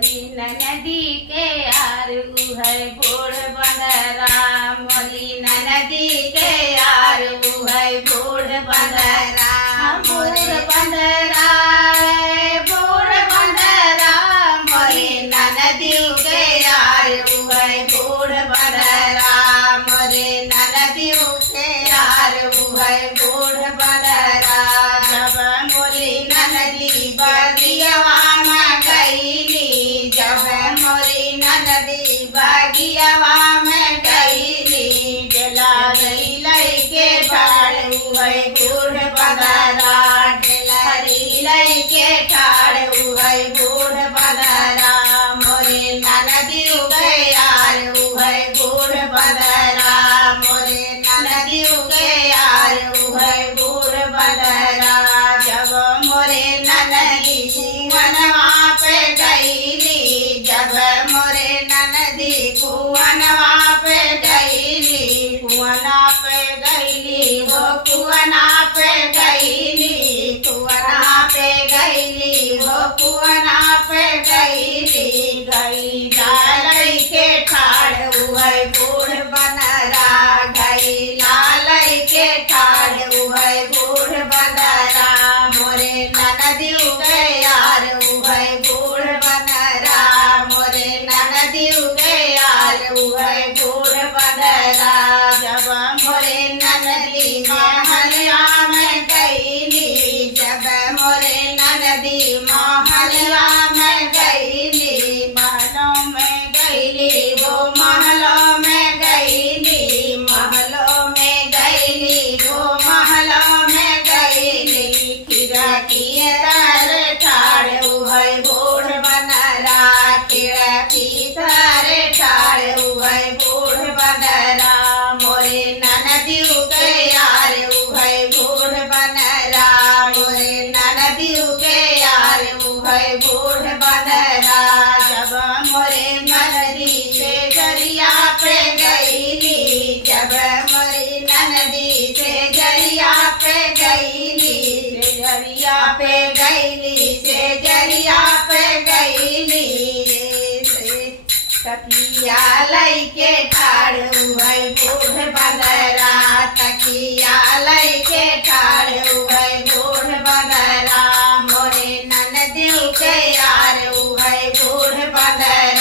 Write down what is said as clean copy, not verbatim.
मोरी नदी के यार है बूढ़ बंदरा, मोरी नदी के यार है बूढ़ बंदरा, बूढ़ बंदरा बूढ़ बंदरा, मोरी नदी के यार है बूढ़ बंदरा, मोरी नदी के यार है बूढ़ बंदरा। जब मोरी नदी बगियावा में गईली, जब मोरी नदी बगियावा में गईली, डेला गई लैके ठाड़ हुए बूढ़ बंदरा, डेला लैके ठाड़ हुए बूढ़ बंदरा, मोरी नदी उगे यार हुए बूढ़ बंदरा, मोरी नदी उगे यार हुए बूढ़ बंदरा। जब मोरे नदी कुआनवा पे गईली, जब मोरे नदी कुआनवा पे गईली, कुआना पे गईली वो कुआना पे गईली, कुआना पे गईली वो कुआना पे गईली, गई लालई के ठाड़ हुए बूढ़ बंदरा, गई लालई के ठाड़ हुए बूढ़ बंदरा, मोरे नदी उगे यार हुए बूढ़ बंदरा, मोरे नदी उगे यार हुए बूढ़ बंदरा। जब मोरे नदी महलिया में गईली, जब मोरे नदी महलिया में गईली, महलों में गईली वो महलों में गईली, महलों में गईली वो महलों में गईली, खिड़की तर ठाड़ हुए बूढ़ बंदरा, खिड़की तर ठाड़ हुए बूढ़ बंदरा, मोरे नदी उगे यार हुए बूढ़ बंदरा, मोरे नदी उगे यार हुए बूढ़ बंदरा। जब मोरे नदी से दरिया पे गईली, जब मोरी नदी से दरिया पे गईली, दरिया पे गईली से दरिया पे गईली, तकिया लैके ठाड़ हुए बूढ़ बंदरा, तकिया लैके ठाड़ हुए बूढ़ बंदरा, मोरे नदी के यार हुए बूढ़ बंदरा।